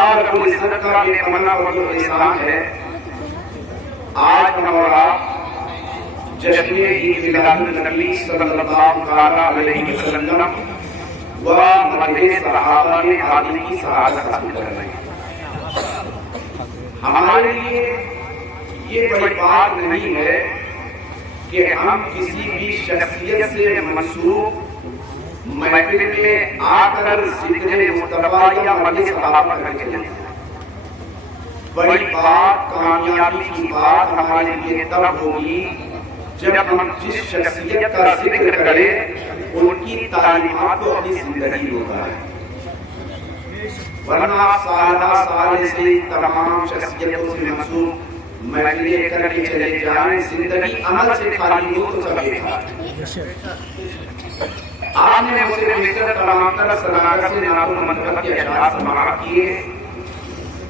اللہ رب العزت کا بے پناہ فضل و احسان ہے، آج ہم اور آپ جشن عید میلاد النبی صلی اللہ تعالیٰ علیہ وسلم و مدح صحابہ میں حاضری کی سعادت حاصل کر رہے ہیں۔ ہمارے لیے یہ بڑی بات نہیں ہے کہ ہم کسی بھی شخصیت سے منسوب محفل میں آ کر ذکر مصطفیٰ یا مدح صحابہ کر کے جائیں۔ بڑی بات، کامیابی کی بات ہمارے لیے تب ہوگی جب ہم جس شخصیت کا ذکر کریں ان کی تعلیمات کو اپنی زندگی گزاریں، ورنہ سالہ سال سے تمام شخصیتوں سے منسوب محفلیں کر کے چلے جائیں، زندگی عمل سے خالی ہو تو سب بیکار۔ آپ نے مجھ سے بہتر تمام تر صداقت سے نعت و منقبت کے اشعار سماعت کیے۔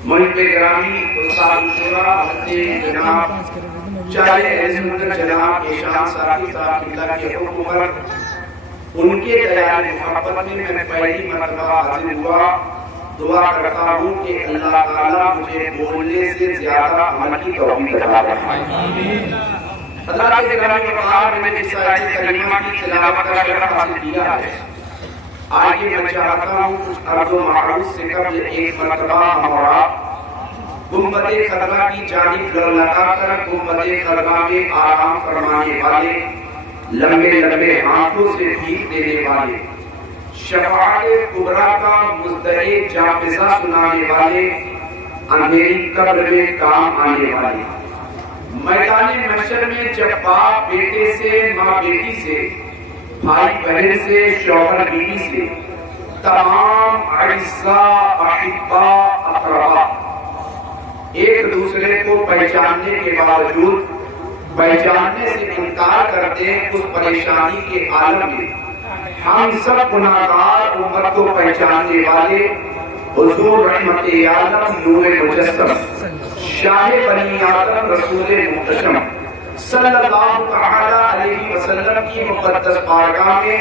ملک گرامی استاد شورا حضرت جناب چاہے عزمت جناب ایشان ساقی صاحب اللہ کے حکم پر ان کے دیار محبت میں میں پہلی مرتبہ حاضر ہوا۔ دعا کرتا ہوں کہ اللہ تعالیٰ مجھے بولنے سے زیادہ عمل کی توفیق عطا فرمائے۔ حضرات گرامی وقار میں جس آیت کریمہ کی تلاوت کا شرف حاصل کیا ہے، آئیے میں چاہتا ہوں کچھ عرض و معروض سے قبل ایک مرتبہ ہم اور آپ گنبد خضرا کی جانب لگا کر گنبد خضرا میں آرام فرمانے والے، لمبے لمبے ہاتھوں سے بھیک دینے والے، شفاعت کبریٰ کا مزدعی جاوزہ سنانے والے، اندھیری قبر میں کام آنے والے، میدان محشر میں جب باپ بیٹے سے، ماں بیٹی سے، بھائی بہن سے، شوہر بیوی سے، تمام اعزاء احباء اقرباء ایک دوسرے کو پہچاننے کے باوجود پہچاننے سے انکار کرتے اس پریشانی کے عالم میں ہم سب گناہگار امت کو پہچاننے والے حضور رحمت عالم نور مجسم شاہ بنی آدم رسول محتشم صلی اللہ تعالیٰ علیہ وسلم کی مقدس بارگاہ میں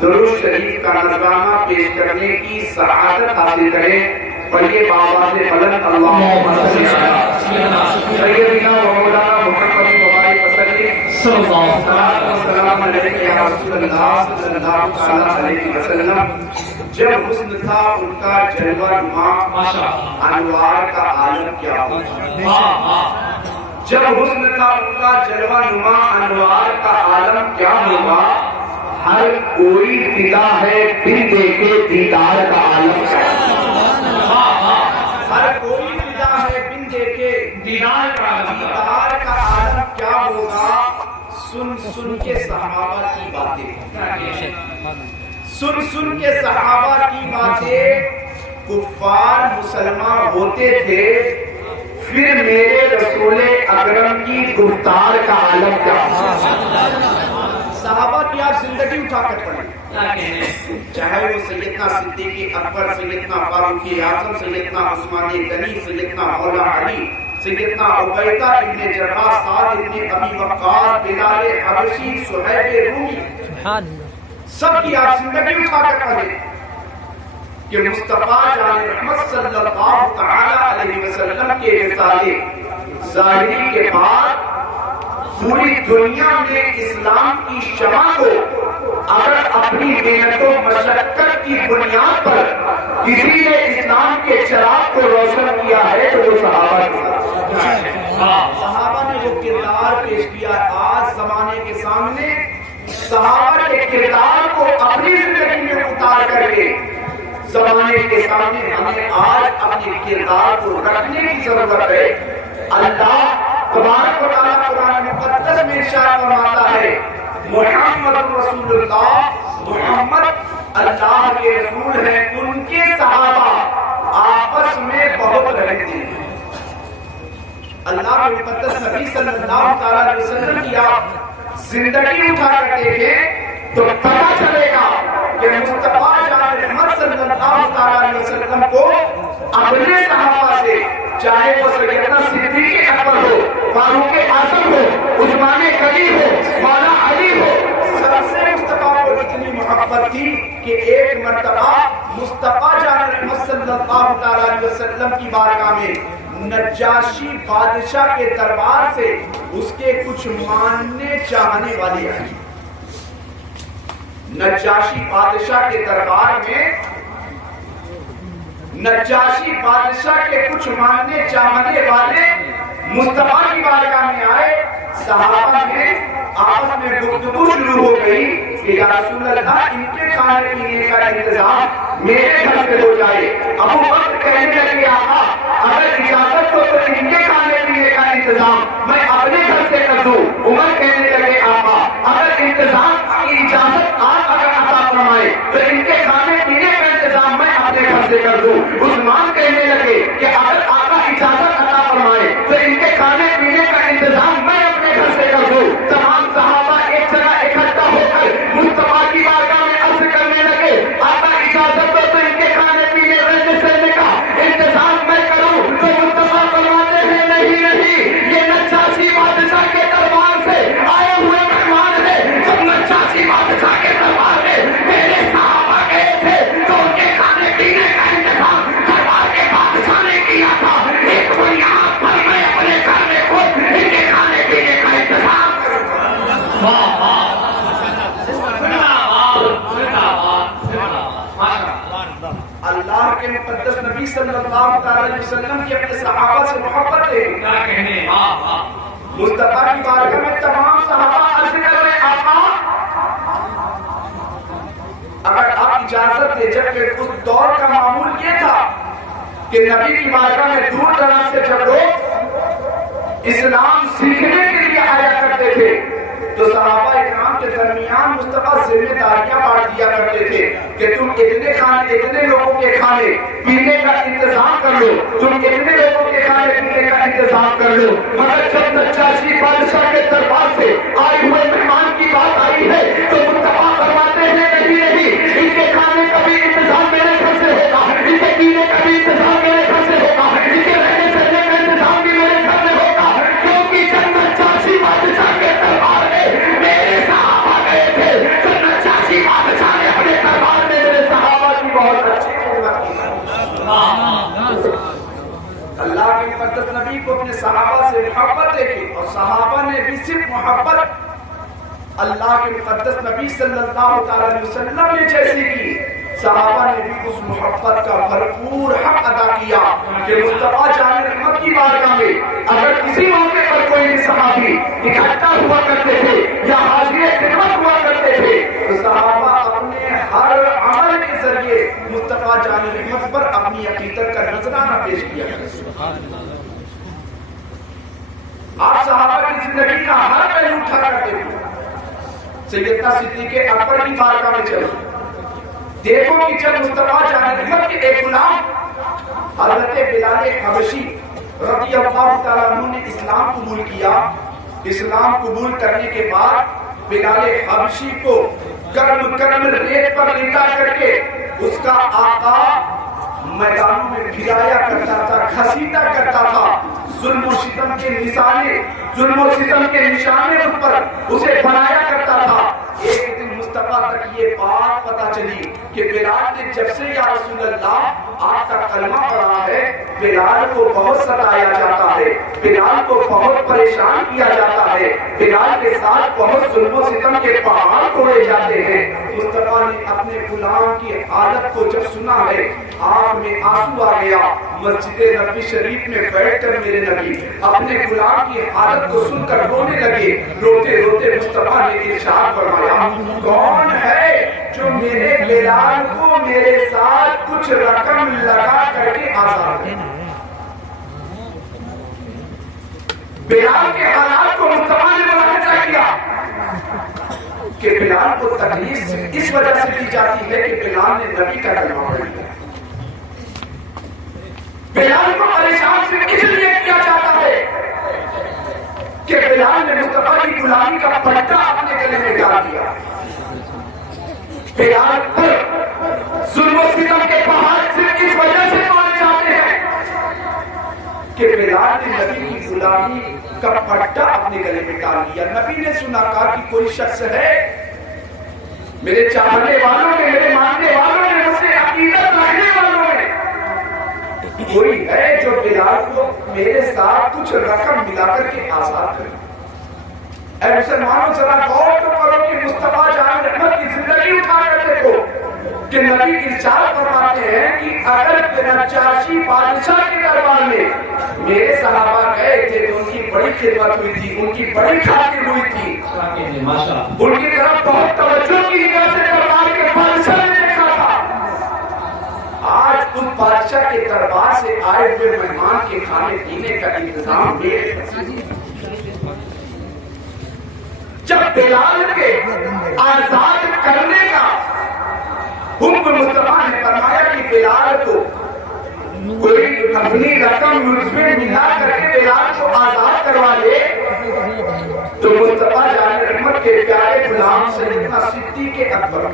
درود شریف کا نذرانہ پیش کرنے کی سعادت حاصل کریں۔ پڑھیے بابا سے بلند اللہم صلی سیدنا و مولانا محمد مبارک وسلم صلی اللہ وسلم علیہ یا رسول اللہ صلی اللہ تعالیٰ علیہ وسلم۔ جب حسن تھا ان کا جلوہ نما، انوار کا عالم کیا ہوگا۔ جب حسن تھا ان کا جلوہ نما، انوار کا عالم کیا ہوگا۔ ہر کوئی فدا ہے بن دیکھے دیدار کا عالم کیا ہوگا۔ ہر کوئی فدا ہے بن دیکھے دیدار کا عالم کیا ہوگا۔ سن سن کے صحابہ کی باتیں، سن سن کے صحابہ کی باتیں، کفار مسلمان ہوتے تھے، پھر میرے رسول اکرم کی گفتار کا عالم کیا ہوگا۔ صحابہ کی آپ زندگی اٹھا کر پڑھیں، چاہے وہ سیدنا صدیق اکبر، سیدنا فاروق اعظم، سیدنا عثمان غنی، سیدنا مولا علی، سیدنا عبیدہ ابن جراح، سعد ابن ابی وقاص، بلال حبشی، صہیب رومی، سب کی آپ زندگی اٹھا کر پڑھیں کہ مصطفیٰ جان رحمت صلی اللہ تعالیٰ علیہ وسلم کے رسالے ظاہری کے بعد پوری دنیا میں اسلام کی شمع کو اگر اپنی محنت و مشقت کی بنیاد پر کسی نے اسلام کے چراغ کو روشن کیا ہے تو وہ صحابہ نے وہ کردار پیش کیا۔ آج زمانے کے سامنے صحابہ کے کردار کو اپنی زندگی میں اتار کر کے زمانے کے سامنے ہمیں آج اپنے کردار کو رکھنے کی ضرورت ہے۔ اللہ تبارک و تعالیٰ قرآن مقدس میں ارشاد فرماتا ہے، محمد رسول اللہ، محمد اللہ کے رسول ہیں، ان کے صحابہ آپس میں بہت رہتے ہیں۔ اللہ کے مقدس نبی صلی اللہ تعالیٰ علیہ وسلم کی آپ زندگی اٹھا کر دیکھیں تو پتہ چلے گا کہ مصطفیٰ جان رحمت صلی اللہ تعالیٰ علیہ وسلم کو اپنے صحابہ سے، چاہے وہ سیدنا صدیق اکبر ہو، فاروق اعظم ہو، عثمان غنی ہو، مولا علی ہو، سب سے مصطفیٰ کو اتنی محبت تھی کہ ایک مرتبہ مصطفیٰ جان رحمت صلی اللہ تعالیٰ علیہ وسلم کی بارگاہ میں نجاشی بادشاہ کے دربار سے اس کے کچھ ماننے چاہنے والی آئی. نجاشی بادشاہ کے دربار میں نجاشی بادشاہ کے کچھ ماننے چاہنے والے مصطفیٰ کی بارگاہ میں آئے. صحابہ میں آپس میں گفتگو شروع ہو گئی کہ یا رسول اللہ ان کے کھانے پینے کا انتظام میرے گھر سے ہو جائے. ابو بکر کہنے لگے آقا اگر اجازت ہو تو ان کے کھانے پینے کا انتظام میں اپنے گھر سے کر دوں. عمر کہنے لگے آقا اگر انتظام کی اجازت آپ اگر عطا فرمائے تو ان کے کھانے پینے کا انتظام میں اپنے گھر سے کر دوں. عثمان کہنے لگے کہ اگر آقا اجازت عطا فرمائے تو ان کے کھانے پینے کا انتظام میں اپنے گھر سے کر دوں. تمام صحابہ ایک جگہ اکٹھا ہو کر مصطفیٰ کی بارگاہ میں عرض کرنے لگے آقا اجازت دو تو ان کے کھانے پینے کا انتظام میں کروں. تو مصطفیٰ فرماتے ہیں نہیں یہ نجاشی بادشاہ کے دربار سے آئے ہوئے مہمان ہیں. جب نجاشی بادشاہ کے دربار میں میرے صحابہ گئے تھے تو ان کے کھانے پینے کا انتظام دربار کے بادشاہ نے کیا تھا. اس بنیاد پر میں اپنے گھر میں خود ان کے کھانے پینے کا انتظام اللہ کے مقدس نبی صلی اللہ علیہ وسلم کی اپنے صحابہ سے محبت ہے. مصطفیٰ کی بارگاہ میں تمام صحابہ عرض کر رہے آقا اگر آپ اجازت دے. جبکہ اس دور کا معمول یہ تھا کہ نبی کی بارگاہ میں دور دراز سے جب لوگ اسلام سیکھنے کے لیے آیا کرتے تھے تو صحابہ اکرام کے درمیان مصطفیٰ ذمہ داریاں بانٹ دیا کرتے تھے کہ تم اتنے لوگوں کے کھانے پینے کا انتظام کر لو, تم اتنے لوگوں کے کھانے پینے کا انتظام کر لو. مگر جب نجاشی بادشاہ کے دربار سے آئے ہوئے مہمان کی بات آئی ہے تو مصطفیٰ فرماتے ہیں نہیں ان کے کھانے کا بھی انتظام میرے گھر سے ہوگا, ان کے پینے کا بھی انتظام میرے گھر سے ہوگا, ان کے رہنے سہنے کا انتظام بھی میرے گھر میں ہوگا. کیونکہ جب نجاشی بادشاہ کے دربار میں میرے صحابہ گئے تھے تو نجاشی بادشاہ نے اپنے دربار میں میرے صحابہ کی بہت اچھی خدمت کی. اللہ کے مقدس نبی کو اپنے صحابہ سے محبت دیکھی اور صحابہ نے بھی صرف محبت اللہ کے مقدس نبی صلی اللہ تعالی علیہ وسلم نے جیسی کی, صحابہ نے بھی اس محبت کا بھرپور حق ادا کیا کہ مصطفیٰ جان رحمت کی بارگاہ میں اگر کسی موقع پر کوئی صحابی اکٹھا ہوا کرتے تھے یا حاضر خدمت ہوا کرتے تھے تو صحابہ اپنے ہر عمل کے ذریعے مصطفیٰ جان رحمت پر اپنی عقیدت کا نذرانہ پیش کیا کرتے. آپ صحابہ کی زندگی کا ہر پہلو اٹھا کرتے تھے. سیدنا صدیق اکبر کی بارگاہ میں چلو, دیکھو کہ جب مصطفیٰ جان رحمت کے ایک غلام حضرت بلال حبشی رضی اللہ تعالیٰ عنہ نے اسلام قبول کیا. اسلام قبول کرنے کے بعد بلال حبشی کو کرم ریت پر لیٹا کر کے اس کا آقا میدانوں میں پھرایا کرتا تھا, گھسیٹا کرتا تھا. ظلم و ستم کے نشانے اس پر اسے بنایا کرتا تھا. ایک دن مصطفیٰ تک یہ بات پتا چلی کہ بلال نے جب سے یا رسول اللہ آپ کا کلمہ پڑھا ہے بلال کو بہت ستایا جاتا ہے, بلال کو بہت پریشان کیا جاتا ہے, بلال کے ساتھ بہت ظلم و ستم کے پہاڑ توڑے جاتے ہیں. مصطفیٰ نے اپنے غلام کی حالت کو جب سنا ہے آنکھ میں آنسو آ گیا. مسجد نبوی شریف میں بیٹھ کر میرے نبی اپنے غلام کی حالت کو سن کر رونے لگے. روتے روتے مصطفیٰ نے ارشاد فرمایا کون ہے جو میرے بلال کو میرے ساتھ کچھ رقم لگا کر کے آزاد ہے. بلال کے حالات کو مصطفیٰ نے ملاحظہ کیا کہ بلال کو تکلیف اس وجہ سے دی جاتی ہے کہ بلال نے نبی کا کلمہ پڑھ لیا. بلال کو پریشان صرف اس لیے کیا جاتا ہے کہ بلال نے مصطفیٰ کی غلامی کا پٹا اپنے گلے میں ڈال دیا. بلال پر ظلم و ستم کے پہاڑ صرف اس وجہ سے توڑے جاتے ہیں کہ بلال نے نبی کی غلامی کا پٹا اپنے گلے میں ڈال دیا. نبی نے سنا کہا کہ کوئی شخص ہے میرے چاہنے والوں میں، میرے ماننے والوں میں، مجھ سے عقیدت رکھنے والوں میں کوئی ہے جو بلال کو میرے ساتھ کچھ رقم ملا کر کے آزاد کرے؟ اے مسلمانوں ذرا غور تو کرو کہ مصطفیٰ جان رحمت کی زندگی اٹھا کر دیکھو کہ نبی ارشاد فرماتے ہیں کہ اگر نجاشی بادشاہ کے دربار میں میرے صحابہ گئے تھے تو ان کی بڑی خدمت ہوئی تھی، ان کی بڑی خاطر ہوئی تھی، ان کی طرف بہت توجہ کی نگاہ سے دربار کے بادشاہ نے دیکھا تھا۔ آج اس بادشاہ کے دربار سے آئے ہوئے مہمان کے کھانے پینے کا انتظام میرے جب بلال کے آزاد کرنے کا حکم مصطفیٰ نے فرمایا کہ بلال کو کوئی اپنی رقم میں ملا کر کے بلال کو آزاد کروا لے، تو مصطفیٰ جان رحمت کے پیارے غلام سیدنا صدیق اکبر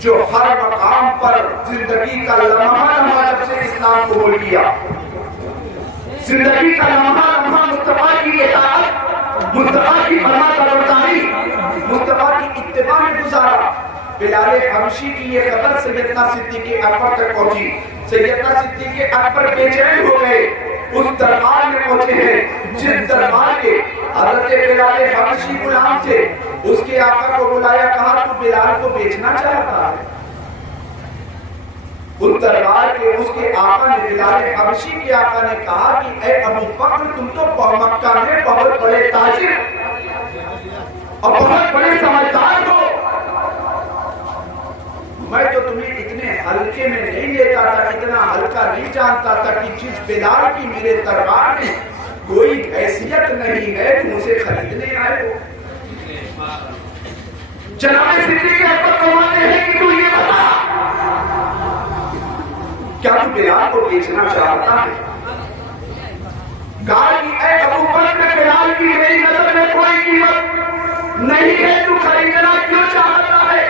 جو ہر مقام پر زندگی کا لمحہ لمحہ جب سے اسلام قبول کیا، زندگی کا لمحہ لمحہ مصطفیٰ کی اطاعت، مصطفیٰ کی فرمانبرداری، مصطفیٰ کی اتباع میں گزارا، بلال حبشی کی یہ خبر سیدنا صدیق اکبر تک پہنچی۔ سیدنا صدیق اکبر بے چین ہو گئے، اس دربار میں پہنچے ہیں جس دربار کے حضرت بلال حبشی غلام تھے، اس کے آقا کو بلایا، کہا تو بلال کو بیچنا چاہتا ہے؟ اس دربار کے اس کے آقا نے، بلال حبشی کے آقا نے کہا کہ اے ابو بکر تم تو مکہ میں بہت بڑے تاجر اور بہت بڑے سمجھدار ہو، میں تو تمہیں اتنے ہلکے میں نہیں لیتا تھا، اتنا ہلکا نہیں جانتا تھا کہ جس بلال کی میرے دربار میں کوئی حیثیت نہیں ہے تم اسے خریدنے آئے ہو۔ جناب صدیق اکبر فرماتے ہیں کہ تو یہ بتا کیا تو بلال کو بیچنا چاہتا ہے؟ کہا کہ اے ابو بکر بلال کی میری نظر میں کوئی قیمت نہیں ہے، تو خریدنا کیوں چاہتا ہے؟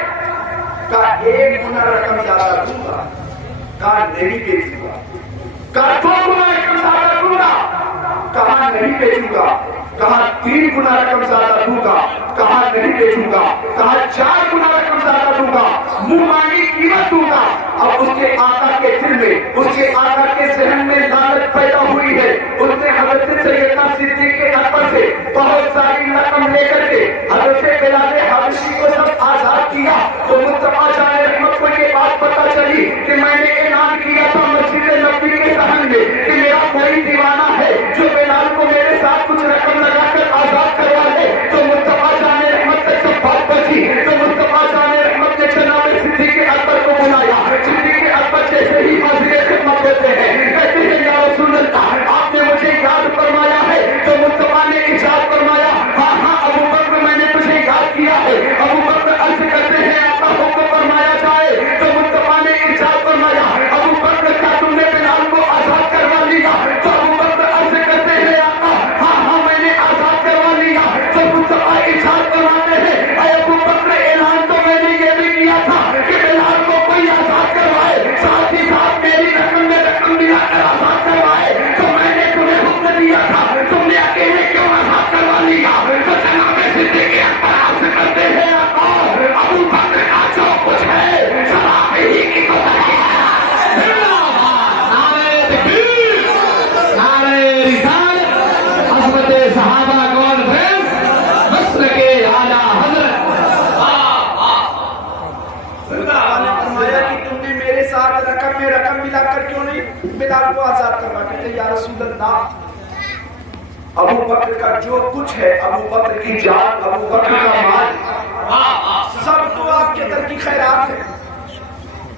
کہا ایک گنا رقم زیادہ دوں گا، کہا نہیں بیچوں گا، کہا 2 گنا رقم زیادہ دوں گا، کہا نہیں بیچوں گا، کہا 3 گنا رقم زیادہ دوں گا، کہا نہیں بیچوں گا، کہا 4 گنا رقم زیادہ دوں گا، منہ مانگی قیمت دوں گا۔ اب اس کے آقا کے دل میں، اس کے آقا کے ذہن میں لالچ پیدا ہوئی ہے، اس نے حضرت سیدنا صدیق اکبر سے بہت ساری رقم لے کر کے حضرت بلال حبشی کو سب آزاد کیا۔ تو مصطفیٰ جان رحمت کو یہ بات پتہ چلی کہ میں نے اعلان کیا تھا مسجد نبوی کے صحن میں کہ میرا کوئی دیوانہ ہے جو بلال کو میرے ساتھ کچھ رقم لگا کر آزاد کروا لے، تو مصطفیٰ جان رحمت تک جب بات پہنچی تو مصطفیٰ جان رحمت نے جناب صدیق اکبر کو بلایا۔ صدیق اکبر جیسے ہی حاضر خدمت ہوتے ہیں، کہتے ہیں یا رسول اللہ آپ نے مجھے یاد فرمایا ہے؟ تو مصطفیٰ نے ارشاد فرمایا ہاں ہاں ابو بکر میں نے تجھے یاد کیا ہے۔ ابو بکر عرض کرتے ہیں آپ کا حکم فرمایا جائے، تو مصطفیٰ نے ارشاد فرمایا ابو بکر کیا تم نے بلال کو آزاد کروا لیا؟ تو ابو بکر عرض کرتے ہیں آقا ہاں ہاں میں نے آزاد کروا لیا۔ تو مصطفیٰ ارشاد فرماتے ہیں اے ابو بکر اعلان تو میں نے یہ بھی کیا تھا کہ بلال کو کوئی آزاد کروائے، ساتھ ہی ساتھ میری رقم میں رقم ملا کر آزاد کروائے، تو میں نے تمہیں حکم دیا تھا، تم نے اکیلے کیوں آزاد کروا لیا؟ تو جناب صدیق اکبر عرض کرتے ہیں آقا ابو بکر کا جو کچھ ہے سب ہی کی تو ہے۔ نعرہ تکبیر، نعرہ رسالت، عظمت صحابہ کانفرنس، مسلک اعلیٰ حضرت۔ فرمایا کہ تم نے میرے ساتھ رقم میں رقم ملا کر کیوں نہیں بلال کو آزاد کروا؟ کہتے یا رسول اللہ ابو بکر کا جو کچھ ہے، ابو بکر کی جان، ابو بکر کا مال، سب تو آپ کے در کی خیرات ہے،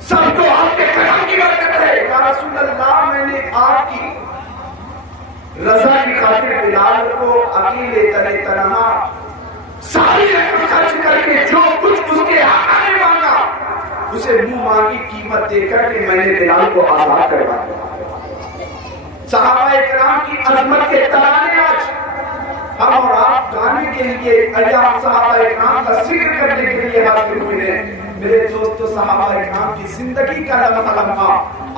سب تو آپ کے قدم کی برکت ہے۔ یا رسول اللہ میں نے آپ کی رضا کی خاطر بلال کو اکیلے تنے تنہا ساری رقم خرچ کر کے جو کچھ اس کے آقا نے مانگا اسے منہ مانگی قیمت دے کر کے میں نے بلال کو آزاد کروا دیا۔ صحابہ اکرام کی عظمت کے ترانے آج ہم اور آپ گانے کے لیے ایام صحابہ اکرام کا ذکر کرنے کے لیے حاضر ہوئے ہیں۔ میرے دوستو صحابہ اکرام کی زندگی کا لمحہ لمحہ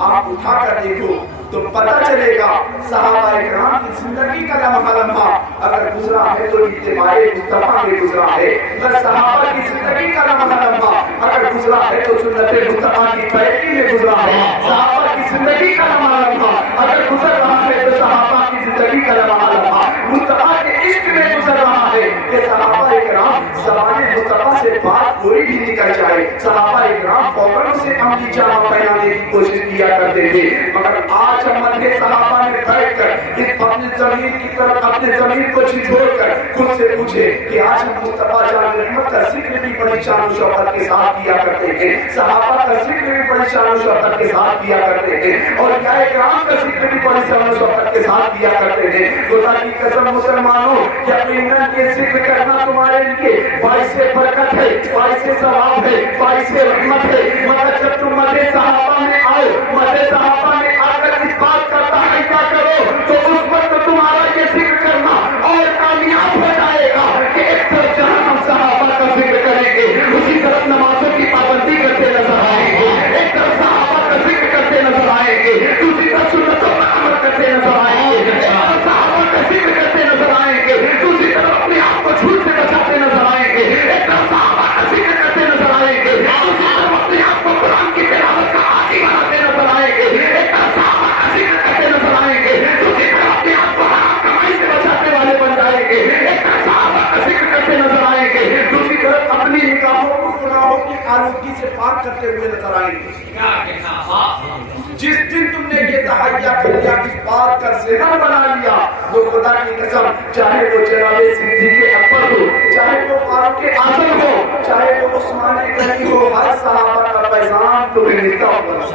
آپ اٹھا کر دیکھو تو پتہ چلے گا صحابہ اکرام کی زندگی کا لمحہ لمحہ اگر گزرا ہے تو اتباع مصطفیٰ میں گزرا ہے، اگر صحابہ کی زندگی کا لمحہ لمحہ اگر گزرا ہے تو سنت مصطفیٰ کی پیروی میں گزرا ہے، صحابہ کی زندگی کا لمحہ لمحہ اگر گزر رہا ہے تو صحابہ کی زندگی کا لمحہ لمحہ مصطفیٰ کے عشق میں گزر رہا ہے کہ صحابہ اکرام زبان مصطفیٰ سے بات کوئی بھی نکل جائے صحابہ اکرام فوراً سے عملی جامہ پہنانے کی کوشش کیا کرتے تھے، مگر آج ہم اندھے صحابہ میں بیٹھ کر اس اپنی زمین کی طرف اپنے زمین کو چھوڑ کر خود سے پوچھے کہ آج ہم مصطفیٰ جان رحمت کا ذکر بھی بڑی شان و شوکت کے ساتھ کیا کرتے ہیں، صحابہ کا ذکر بھی بڑی شان و شوکت کے ساتھ کیا کرتے ہیں، اور اولیاء کرام کا ذکر بھی بڑی شان و شوکت کے ساتھ کیا کرتے ہیں۔ خدا کی قسم مسلمانوں، یقیناً یہ ذکر کرنا تمہارے لیے باعث برکت ہے، باعث ثواب ہے، باعث رحمت ہے، مگر جب تم مدح صحابہ میں آؤ، مدح صحابہ میں آ کر اس بات کا تحقیق کرو تو اس وقت تمہارا یہ ذکر کرنا اور کامیاب ہو جائے گا کہ ایک طرف جہاں ہم صحابہ کا ذکر کریں گے اسی طرف نمازوں کی پابندی کرتے نظر آئیں گے، ایک طرف صحابہ کا ذکر کرتے نظر آئیں گے، دوسری طرف سنتوں پر عمل کرتے نظر آئیں گے، ایک طرف صحابہ کا ذکر کرتے نظر آئیں گے، دوسری طرف اپنے آپ کو جھوٹ سے بچاتے نظر آئیں گے، ایک طرف صحابہ کا ذکر کرتے نظر آئیں گے، دوسری طرف اپنے آپ کو قرآن کی تلاوت کا عادی بناتے نظر آئیں گے، ایک طرف صحابہ کا ذکر کرتے نظر آئیں گے، دوسری طرف اپنے آپ کو حرام کمائی سے بچانے والے بن جائیں گے، ایک طرف صحابہ کا ذکر کرتے نظر آئیں گے، دوسری طرف اپنی نگاہوں کو گناہوں کی آلودگی سے پاک کرتے ہوئے نظر آئیں گے۔ جس دن تم نے یہ تحیہ کر لیا، اس بات کا ذہن بنا لیا، وہ خدا کی قسم چاہے وہ جناب صدیق اکبر ہو، چاہے وہ فاروق اعظم ہو، چاہے وہ عثمان غنی ہو، ہر صحابہ کا پیغام تمہیں ملتا ہوگا۔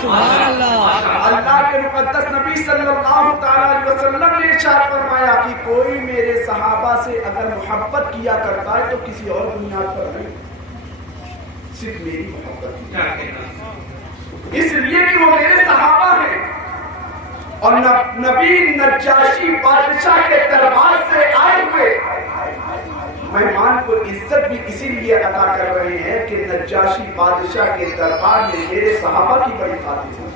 سبحان اللہ۔ اللہ کے مقدس نبی صلی اللہ تعالی علیہ وسلم نے ارشاد فرمایا کہ کوئی میرے صحابہ سے اگر محبت کیا کرتا ہے تو کسی اور بنیاد پر نہیں، صرف میری محبت کی، اس لیے کہ وہ میرے صحابہ ہیں۔ اور نبی نجاشی بادشاہ کے دربار سے آئے ہوئے مہمان کو عزت بھی اسی لیے عطا کر رہے ہیں کہ نجاشی بادشاہ کے دربار میں میرے صحابہ کی بڑی خاطر ہے۔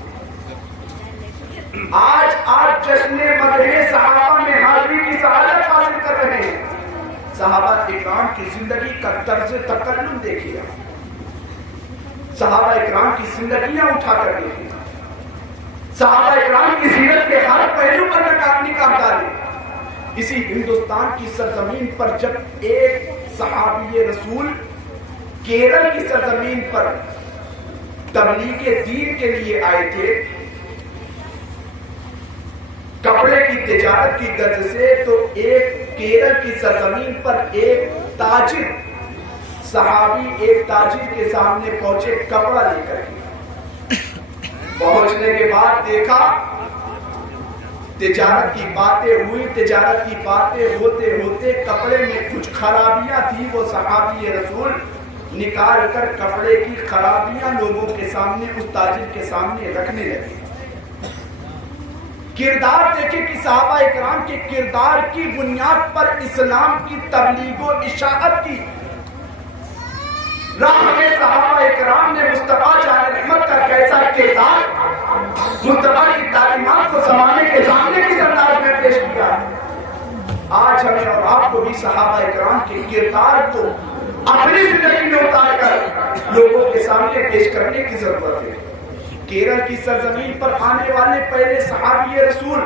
آج جشن مدح صحابہ میں حاضری کی سعادت حاصل کر رہے ہیں۔ صحابہ اکرام کی زندگی کا طرز تکلم دیکھیے، صحابہ اکرام کی زندگیاں اٹھا کر دیکھیں، صحابہ اکرام کی سیرت کے ہر پہلو پر نگاہ ڈالیں۔ اسی ہندوستان کی سرزمین پر جب ایک صحابی رسول کیرل کی سرزمین پر تبلیغ دین کے لیے آئے تھے کپڑے کی تجارت کی غرض سے، تو ایک کیرل کی سرزمین پر ایک تاجر صحابی ایک تاجر کے سامنے پہنچے کپڑا لے کر، پہنچنے کے بعد دیکھا تجارت کی باتیں ہوئی، تجارت کی باتیں ہوتے ہوتے کپڑے میں کچھ خرابیاں تھی، وہ صحابی رسول نکال کر کپڑے کی خرابیاں لوگوں کے سامنے اس تاجر کے سامنے رکھنے لگے۔ کردار دیکھیں کہ صحابہ اکرام کے کردار کی بنیاد پر اسلام کی تبلیغ و اشاعت کی راہ میں صحابہ اکرام نے مصطفیٰ جان رحمت کا کیسا کردار، مصطفیٰ کی تعلیمات کو زمانے کے سامنے کس انداز میں پیش کیا ہے۔ آج ہمیں اور آپ کو بھی صحابہ اکرام کے کردار کو اپنی زندگی میں اتار کر لوگوں کے سامنے پیش کرنے کی ضرورت ہے۔ کیرل کی سرزمین پر آنے والے پہلے صحابی رسول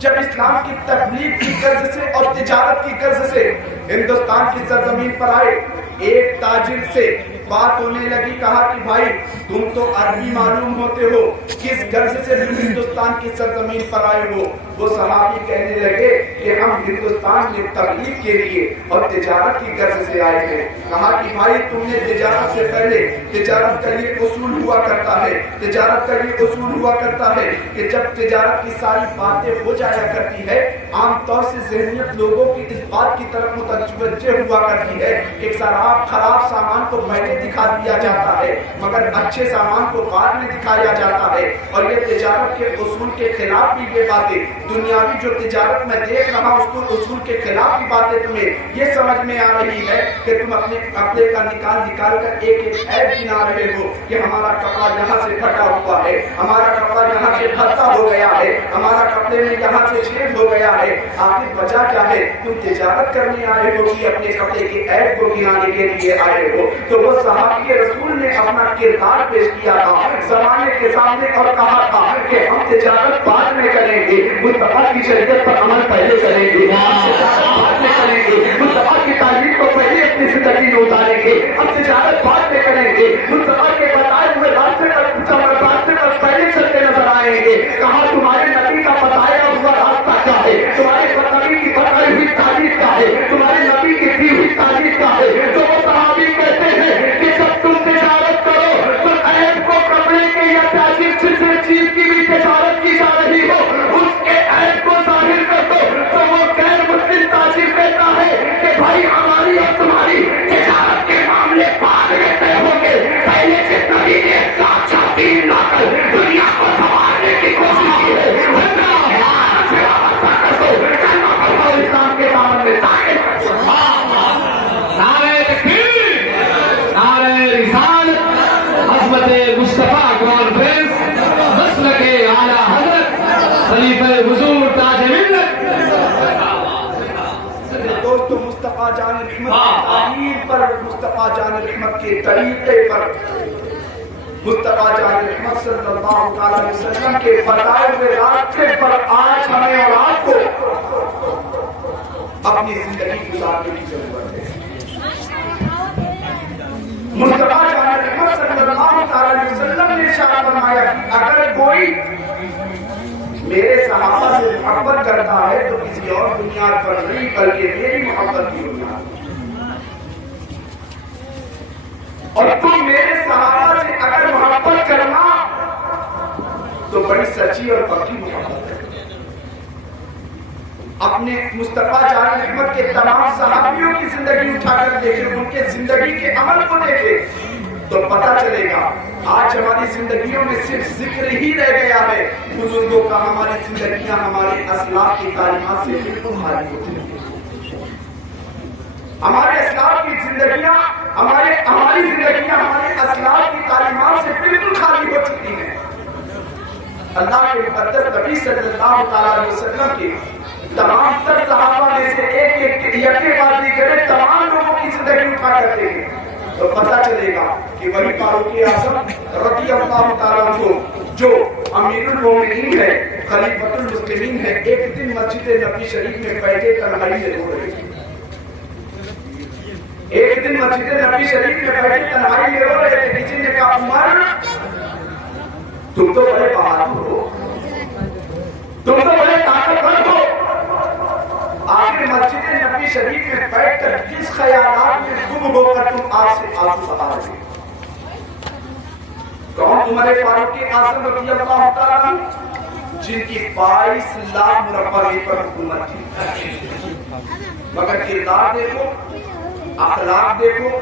جب اسلام کی تبلیغ کی غرض سے اور تجارت کی غرض سے ہندوستان کی سرزمین پر آئے، ایک تاجر سے بات ہونے لگی، کہا کہ بھائی تم تو عربی معلوم ہوتے ہو، کس غرض سے تم ہندوستان کی سرزمین پر آئے ہو؟ وہ صحابی کہنے لگے کہ ہم ہندوستان میں تبلیغ کے لیے اور تجارت کی غرض سے آئے ہیں۔ کہا کہ بھائی تم نے تجارت سے پہلے تجارت کا یہ اصول ہوا کرتا ہے، تجارت کا یہ اصول ہوا کرتا ہے کہ جب تجارت کی ساری باتیں ہو جایا کرتی ہے، عام طور سے ذہنیت لوگوں کی اس بات کی طرف متوجہ ہوا کرتی ہے کہ خراب سامان کو پہلے دکھا دیا جاتا ہے مگر اچھے سامان کو بعد میں دکھایا جاتا ہے. اور یہ تجارت کے اصول کے خلاف بھی یہ باتیں, دنیاوی جو تجارت میں دیکھ رہا ہوں اس کو اصول کے خلاف بھی باتیں تمہیں یہ سمجھ میں آ رہی ہے کہ تم اپنے کپڑے کا نکال کر ایک ایک عیب گنا رہے ہو کہ ہمارا کپڑا یہاں سے پھٹا ہوا ہے, ہمارا کپڑا یہاں سے پھٹا ہو گیا ہے, ہمارا کپڑے میں یہاں سے چھید ہو گیا ہے. آخر وجہ کیا ہے؟ تم تجارت کرنے آئے ہو کہ اپنے کپڑے کے عیب کو گنانے کے لیے آئے ہو. تو وہ صحابی رسول نے اپنا کردار پیش کیا تھا زمانے کے سامنے اور کہا تھا کہ ہم تجارت بعد میں کریں گے, مصطفیٰ کی شریعت پر عمل پہلے کریں گے, بعد میں کریں گے, مصطفیٰ کی تعلیم کو پہلے اپنی زندگی میں اتاریں گے, ہم تجارت بعد میں کریں گے, مصطفیٰ کے بتائے ہوئے راستے پر پہلے چلتے نظر آئیں گے. کہا تمہارے نبی کا بتایا ہوا راستہ کیا ہے, تمہارے نبی کی بتائی ہوئی تعلیم کیا ہے, تمہارے نبی کی دی ہوئی تعلیم کیا ہے. تو وہ صحابی کہتے ہیں کہ جب تم تجارت کرو تو عیب کو کپڑے کے یا تاجر جس چیز کی بھی تجارت کی جا رہی ہو اس کے عیب کو ظاہر کر دو. تو وہ غیر مسلم تاجر کہتا ہے کہ بھائی ہماری اور تمہاری تجارت کے معاملے بعد میں طے ہوں گے, پہلے سے نبی نے اچھا دین لا کر دنیا کو سنوارنے کی کوشش کی ہے. اسلام کے دامن میں مصطفیٰ کانفرنس مسلک اعلیٰ حضرت خلیفہ حضور تاج ملت. دوستو مصطفیٰ جان رحمت کی تعلیم پر, مصطفیٰ جان رحمت کے طریقے پر, مصطفیٰ جان رحمت صلی اللہ علیہ وسلم کے بتائے ہوئے راستے پر آج ہمیں اور آپ کو اپنی زندگی گزارنے کی ضرورت ہے. مصطفیٰ جان رحمت صلی اللہ علیہ وسلم نے ارشاد فرمایا اگر کوئی میرے صحابہ سے محبت کرتا ہے تو کسی اور بنیاد پر نہیں بلکہ میری محبت کی بنیاد, اور تم میرے صحابہ سے اگر محبت کرنا تو بڑی سچی اور پکی محبت کرنا. اپنے مصطفیٰ جان رحمت کے تمام صحابیوں کی زندگی اٹھا کر دیکھیں, ان کے زندگی کے عمل کو دیکھیں تو پتہ چلے گا. آج ہماری زندگیوں میں صرف ذکر ہی رہ گیا ہے بزرگوں کا, ہماری زندگیاں ہمارے اسلاف کی تعلیمات سے بالکل خالی ہو چکی ہیں. ہمارے اسلاف کی زندگیاں ہماری زندگیاں ہمارے اسلاف کی تعلیمات سے بالکل خالی ہو چکی ہیں. اللہ کے مقدس نبی صلی اللہ تعالی علیہ وسلم کے تمام تر صحابہ میں سے ایک یکے بازی کرے تمام لوگوں کی زندگی اٹھا کر دیکھیں تو پتہ چلے گا کہ وہی فاروق اعظم رضی اللہ تعالیٰ عنہ جو امیر المومنین ہے, خلیفۃ المسلمین ہے, ایک دن مسجد نبی شریف میں بیٹھے تنہائی میں رو رہے تھے. ایک دن مسجد نبی شریف میں بیٹھے تنہائی میں رو رہے تھے. کسی نے کہا عمر تم تو بڑے بہادر ہو, تم تو بڑے طاقتور ہو, آخر مسجد نبی شریف میں بیٹھ کر کس خیالات میں گم ہو کر تم آنکھ سے آنسو بہا رہے ہو؟ کون؟ عمر فاروق اعظم رضی اللہ تعالیٰ عنہ جن کی 22 لاکھ مربع میل پر حکومت تھی, مگر کردار دیکھو, اخلاق دیکھو,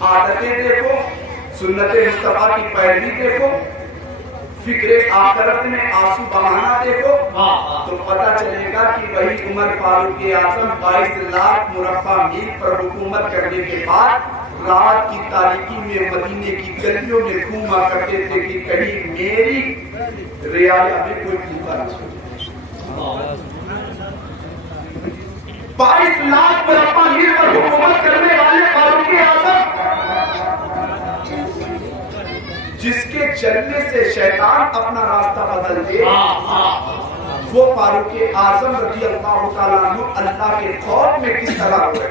عادتیں دیکھو, سنت مصطفیٰ کی پیروی دیکھو, فکر آخرت میں آنسو بہانا دیکھو تو پتہ چلے گا کہ وہی عمر فاروق اعظم 22 لاکھ مربع میل پر حکومت کرنے کے بعد رات کی تاریکی میں مدینے کی گلیوں میں گھوما کرتے تھے کہ کہیں میری رعایا میں کوئی بھوکا نہ سوئے. 22 لاکھ مربع میل پر حکومت کرنے والے فاروق اعظم جس کے چلنے سے شیطان اپنا راستہ بدل دے, وہ فاروق اعظم رضی اللہ تعالیٰ عنہ اللہ کے خوف میں کس طرح ہو گئے.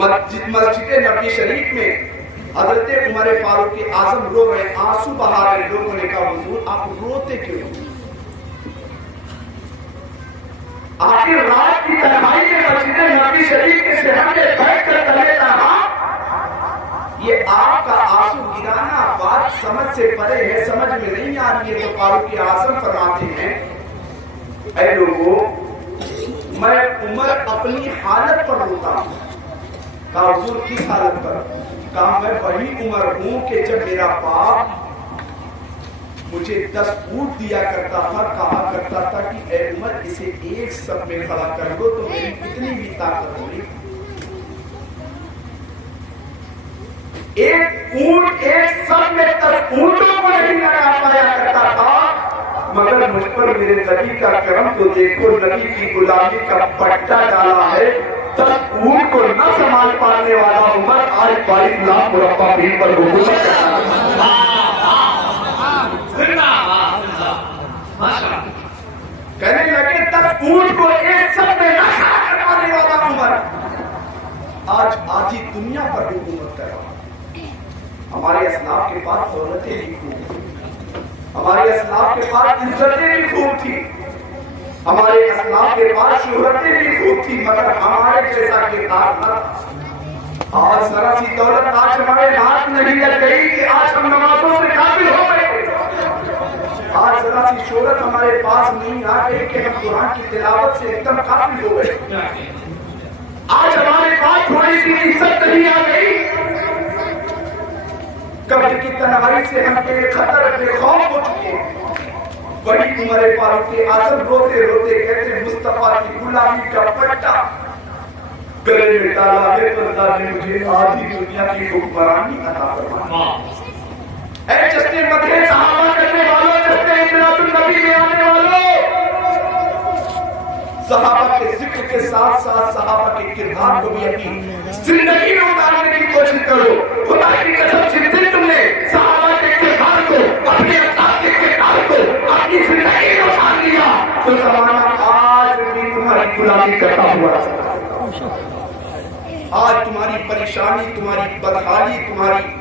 مسجد نبی شریف میں حضرت عمر فاروق اعظم رو رہے, آنسو بہا رہے. لوگوں نے کہا حضور آپ روتے کیوں؟ آخر رات کی تنہائی میں مسجد نبی شریف کے صحن میں بیٹھ کر کہے رہا یہ آپ کا آنسو گرانا بات سمجھ سے پرے ہے, سمجھ میں نہیں آ رہی ہے. تو فاروق اعظم فرماتے ہیں اے لوگوں, میں عمر اپنی حالت پر روتا ہوں, کہا حضور کس حالت پر؟ کہا میں وہی عمر ہوں کہ جب میرا باپ مجھے 10 اونٹ دیا کرتا تھا، کہا کرتا تھا کہ اے عمر اسے ایک سب میں کھڑا کر دو تو میری اتنی بھی طاقت ہوئی، ایک اونٹ ایک سب میں 10 اونٹوں کو نہیں لگا پایا کرتا تھا، مگر مجھ پر میرے نبی کا کرم تو دیکھو، نبی کی غلامی کا پٹا ڈالا ہے، 10 اونٹ کو نہ سنبھال پانے والا عمر آج 22 لاکھ مربع میل پر حکومت کرتا ہے۔ کہنے لگے 10 اونٹ کو ایک سب میں نہ کر پانے والا عمر آج آدھی دنیا پر حکومت کر رہا۔ ہمارے اسلاف کے پاس دولتیں بھی خوب تھی، ہمارے اسلاف کے پاس عزتیں بھی خوب تھی، ہمارے اسلاف کے پاس شہرتیں بھی خوب تھی، مگر ہمارے جیسا کردار نہ تھا۔ آج ذرا سی دولت آج ہمارے ہاتھ نہیں لگ گئی کہ آج ہم نمازوں سے قابل ہو گئے، آج ذرا سی شہرت ہمارے پاس نہیں آ گئی کہ ہم قرآن کی تلاوت سے ایک دم قابل ہو گئے، آج ہمارے پاس تھوڑی سی عزت نہیں آ گئی، قبر کی تنہائی سے ہم بے خطر بے خوف ہو چکے ہیں۔ وہی عمر فاروق اعظم روتے روتے کہتے مصطفیٰ کی غلامی کا پٹا گلے میں ڈالا ہے تو اللہ نے مجھے آدھی دنیا کی حکمرانی عطا فرمائی۔ اے جشن مدح صحابہ کرنے والوں، جشن امداد النبی میں آنے والوں، صحابہ کے ذکر کے ساتھ ساتھ صحابہ کے کردار کو بھی اپنی زندگی میں اتارنے کی کوشش کرو۔ خدا کی قسم جس دن تم نے صحابہ کے کردار کو، اپنے استاد کے کردار کو اپنی زندگی میں اتار لیا تو زمانہ آج بھی تمہاری غلامی کرتا ہوا ہے۔ آج تمہاری پریشانی، تمہاری بدحالی، تمہاری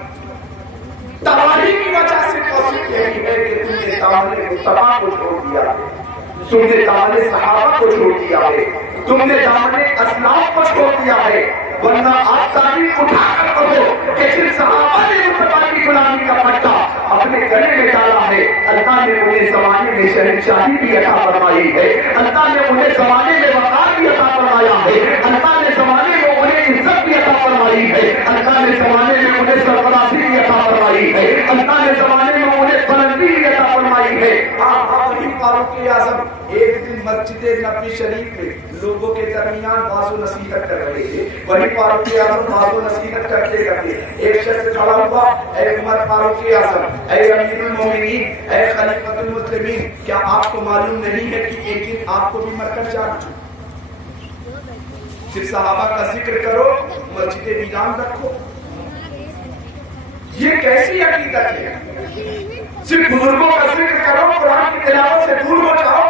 تباہی کی وجہ سے کوشش یہی ہے کہ تم نے دامن مصطفیٰ کو چھوڑ دیا ہے، تم نے دامن صحابہ کو چھوڑ دیا ہے، تم نے دامن اسلاف کو چھوڑ دیا ہے، ورنہ آپ تاریخ اٹھا کر کہو کہ جن صحابہ نے مصطفیٰ کی غلامی کا پٹا اپنے گلے میں ڈالا ہے، اللہ نے انہیں زمانے میں شہنشاہی بھی عطا فرمائی ہے، اللہ نے انہیں زمانے میں وقار بھی عطا فرمایا ہے، اللہ نے زمانے میں انہیں عزت بھی عطا فرمائی ہے، اللہ نے زمانے میں انہیں سرفرازی بھی عطا فرمائی ہے، اللہ نے زمانے میں انہیں بلندی بھی عطا فرمائی ہے۔ وہی فاروق اعظم ایک دن مسجد نبوی شریف میں لوگوں کے درمیان واضح نصیحت کر رہے تھے، وہی فاروق اعظم واضح نصیحت کرتے کرتے ایک شخص کھڑا ہوا، اے عمر فاروق اعظم، اے امیر المومنین، اے خلیفۃ المسلمین، کیا آپ کو معلوم نہیں ہے کہ ایک دن آپ کو بھی مر کر جانا؟ صرف صحابہ کا ذکر کرو، مسجد ویران رکھو، یہ کیسی عقیدت ہے؟ صرف بزرگوں کا ذکر کرو، قرآن کی تلاوت سے دور ہو جاؤ،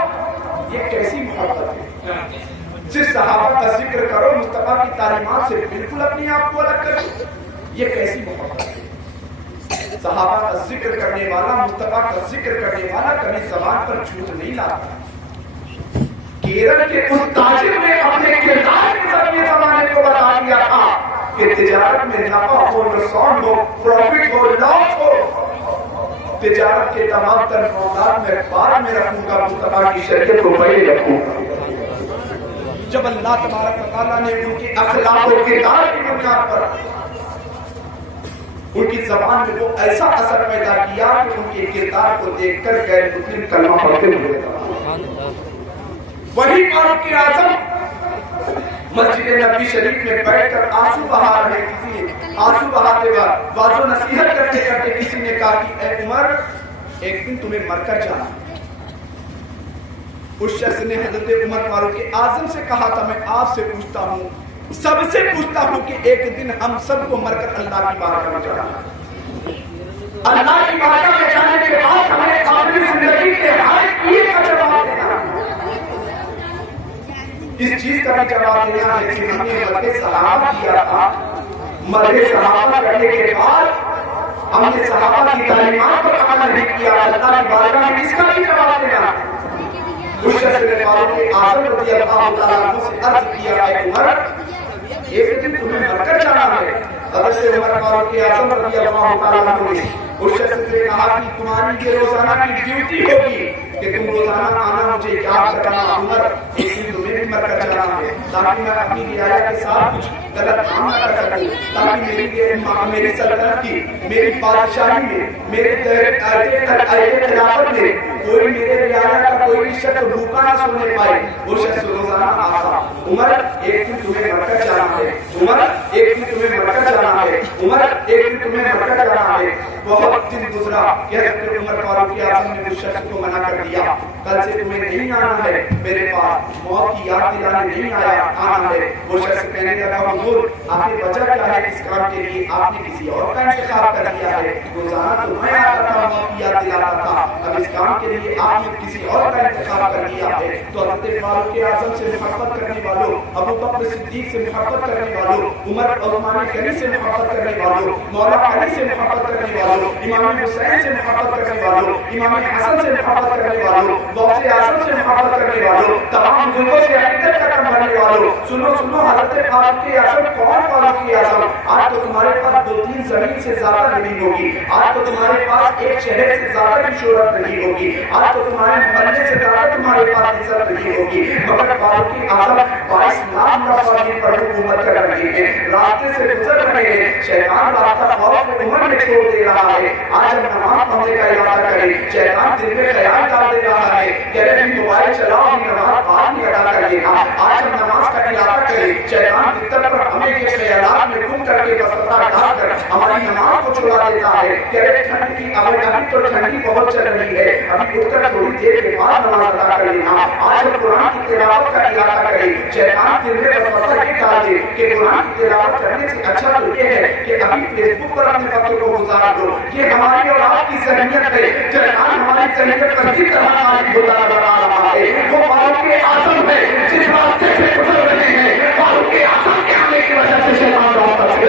یہ کیسی محبت ہے؟ صرف صحابہ کا ذکر کرو، مصطفیٰ کی تعلیمات سے بالکل اپنے آپ کو الگ کرو، یہ کیسی محبت ہے؟ صحابہ کا ذکر کرنے والا، مصطفیٰ کا ذکر کرنے والا کبھی زبان پر جھوٹ نہیں لاتا۔ کیرل کے اس تاجر نے اپنے کردار کے ذریعے زمانے کو بتا دیا تھا کہ تجارت میں نفع ہو، نقصان ہو، پروفٹ ہو، لاس ہو، تجارت کے تمام تر معاملات میں بعد میں رکھوں گا، مصطفیٰ کی شریعت کو پہلے رکھوں گا۔ جب اللہ تبارک و تعالیٰ نے ان کے اخلاق و کردار کی بنیاد پر ان کی زبان میں وہ ایسا اثر پیدا کیا کہ ان کے کردار کو دیکھ کر غیر مسلم کلمہ پڑھتے ہوئے تھا۔ وہی فاروق اعظم مسجد نبوی شریف میں بیٹھ کر آنسو بہا رہے، کسی آنسو بہاتے وقت واضح نصیحت کرتے کرتے کسی نے کہا کہ اے عمر ایک دن تمہیں مر کر جانا۔ اس شخص نے حضرت عمر فاروق اعظم سے کہا تھا میں آپ سے پوچھتا ہوں، سب سے پوچھتا ہوں کہ ایک دن ہم سب کو مر کر اللہ کی بارگاہ میں جانا، اللہ کی بارگاہ میں جانے کے بعد ہمیں اپنی زندگی کے ہر چیز کا جواب دینا، اس چیز کا بھی جواب دینا ہے کہ ہم نے مدح صحابہ کیا تھا، مدح صحابہ کرنے کے بعد ہم نے صحابہ کی تعلیمات پر عمل نہیں کیا، اللہ کی بارگاہ میں اس کا بھی جواب دینا۔ اس شخص نے فاروق اعظم رضی اللہ تعالیٰ عنہ سے عرض کیا اے عمر ایک دن تمہیں مر کر جانا ہے۔ حضرت عمر فاروق اعظم رضی اللہ تعالیٰ عنہ نے اس شخص سے کہا کہ تمہاری یہ روزانہ کی ڈیوٹی ہوگی کہ تم روزانہ آنا مجھے یاد کرنا، عمر ایک دن تمہیں نہیں مر کر جانا ہے تاکہ میں اپنی رعایا کے ساتھ کچھ غلط کام نہ کر سکوں, تاکہ میری سلطنت کی, میری بادشاہی میں, میرے خلافت میں کوئی میرے رعایا کا کوئی شخص بھوکا نہ سونے پائے. وہ شخص روزانہ آتا, عمر ایک دن تمہیں مر کر جانا ہے, عمر ایک دن تمہیں مر کر جانا ہے, عمر ایک دن تمہیں مر کر جانا ہے. بہت دن گزرا کہ حضرت عمر فاروق اعظم نے اس شخص کو منع کر دیا, کل سے تمہیں نہیں آنا ہے میرے پاس, موت کی یاد دلانے نہیں آنا ہے. وہ شخص کہنے لگا حضور آپ کی وجہ کیا ہے اس کام کے لیے, آپ نے کسی اور کا انتخاب کر دیا ہے, روزانہ تو میں آتا تھا موت کی یاد دلاتا تھا, اب اس کام کے لیے آپ نے کسی اور کا انتخاب کر دیا ہے. تو حضرت فاروق اعظم سے محبت کرنے والوں, ابو بکر صدیق سے محبت کرنے والوں, عمر عثمان غنی سے محبت کرنے والوں, مولا علی سے محبت کرنے والوں, امام حسین سے محبت کرنے والوں, امام حسن سے محبت کرنے والوں, غوث اعظم سے محبت کرنے والوں, تمام بزرگوں سے عقیدت کا کام کرنے والوں, سنو حضرت فاروق اعظم کون فاروق اعظم؟ آج تو تمہارے پاس 2-3 زمین سے زیادہ نہیں ہوگی, آج تو تمہارے پاس ایک شہر سے زیادہ کی شہرت نہیں ہوگی, آج تو تمہارے محلے سے زیادہ تمہارے پاس عزت نہیں ہوگی, مگر فاروق اعظم 22 لاکھ نوجوان پر حکومت کر رہے ہیں, راستے سے گزر رہے ہیں, شیطان راستہ خوف عمر میں چھوڑ دے رہا ہے. آج ہم نماز پڑھنے کا ارادہ کریں, شیطان دل میں خیال ڈال دے رہا ہے کہ اگر ہم موبائل چلاؤ ہم نماز بعد میں ادا کر لینا. آج ہم نماز کا ارادہ کریں, شیطان بستر پر ہمیں یہ خیالات میں گم کر کے وسوسہ ڈال کر ہماری نماز کو چھڑا دیتا ہے کہ ارے ٹھنڈ کی ابھی تو ٹھنڈی بہت چل رہی ہے, ابھی اٹھ کر تھوڑی دیر کے بعد نماز ادا کر لینا. آج ہم قرآن کی تلاوت کا ارادہ کریں, شیطان دل میں وسوسہ یہ ڈال دے کہ قرآن کی تلاوت کرنے سے اچھا تو یہ ہے کہ ابھی فیس بک پر اپنے وقت کو گزار دو. یہ ہماری اور آپ کی ذہنیت ہے, شیطان ہماری ذہنیت پر کس طرح کام ہوتا نظر آ رہا ہے. وہ فاروق اعظم ہے جس راستے سے گزر رہے ہیں, فاروق اعظم کے آنے کی وجہ سے شیطان راستہ چھوڑتا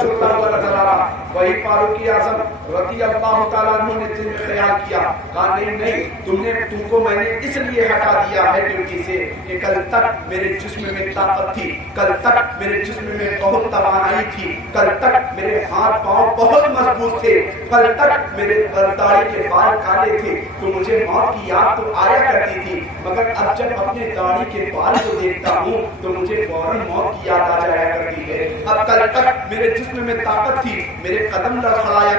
چھوڑتا ہوا نظر آ رہا. وہی فاروق اعظم رضی اللہ تعالیٰ عنہ نے دل میں خیال کیا, کہا نہیں تم کو میں نے اس لیے ہٹا دیا ہے ڈیوٹی سے کہ کل تک میرے جسم میں طاقت تھی, کل تک میرے جسم میں بہت توانائی تھی, کل تک میرے ہاتھ پاؤں بہت مضبوط تھے, کل تک میرے داڑھی کے بال کالے تھے, تو مجھے موت کی یاد تو آیا کرتی تھی, مگر اب جب اپنے داڑھی کے بال کو دیکھتا ہوں تو مجھے فوراً موت کی یاد آ جایا کرتی ہے. اب کل تک میرے جسم میں طاقت تھی, میرے قدم لڑکھڑایا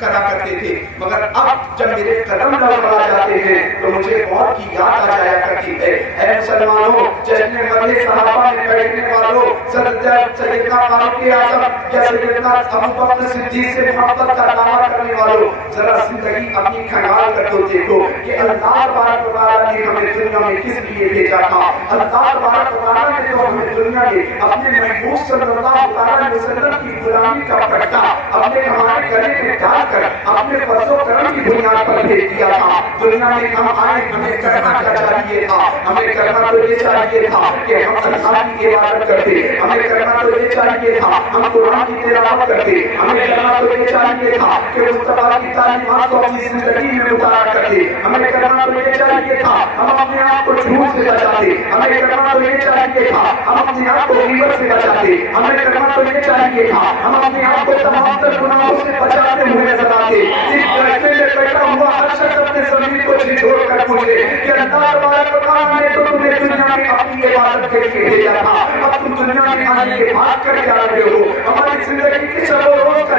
کرا کرتے تھے, مگر اب جب میرے قدم لڑکھڑا جاتے ہیں تو مجھے موت کی یاد آ جایا کرتی ہے. اے مسلمانوں, جشن مدح صحابہ میں بیٹھنے والوں, سیدنا فاروق اعظم یا سیدنا ابو بکر صدیق سے محبت کا دعویٰ کرنے والوں, ذرا زندگی اپنی کھنگال کر دو, دیکھو کہ اللہ تبارک و تعالیٰ نے ہمیں دنیا میں کس لیے بھیجا تھا. اللہ تبارک و تعالیٰ نے تو ہمیں دنیا میں اپنے محبوب صلی اللہ علیہ وسلم کی غلامی کا پٹا اپنے ہمارے گلے میں ڈال کر اپنے فضل و کرم کی بنیاد پر بھیج دیا تھا. دنیا میں ہم آئے, ہمیں کرنا کیا چاہیے تھا, ہمیں کرنا تو یہ چاہیے تھا کہ ہم اللہ کی عبادت کرتے, ہمیں کرنا تو یہ چاہیے تھا ہم قرآن کی تلاوت کرتے, ہمیں کرنا تو یہ چاہیے تھا کہ مصطفیٰ کی تعلیمات کو اپنی زندگی میں اتارا کرتے, ہمیں کرنا تو یہ چاہیے تھا ہم اپنے آپ کو جھوٹ سے بچاتے, ہمیں کرنا تو یہ چاہیے تھا ہم اپنے آپ کو غیبت سے بچاتے, ہمیں کرنا تو یہ چاہیے تھا ہم اپنے آپ کو تمام تر گناہوں سے بچاتے ہوئے نظر آتے. اس بیٹھے میں بیٹھا ہوا ہر شخص اپنے زمین کو جھنجھوڑ کر پوچھے کہ اللہ تبارک و تعالیٰ نے تو تمہیں دنیا میں اپنی عبادت کے لیے بھیجا تھا, اب تم دنیا میں آنے کے بعد کر کے آ رہے ہو. ہماری زندگی کے شب و روز کا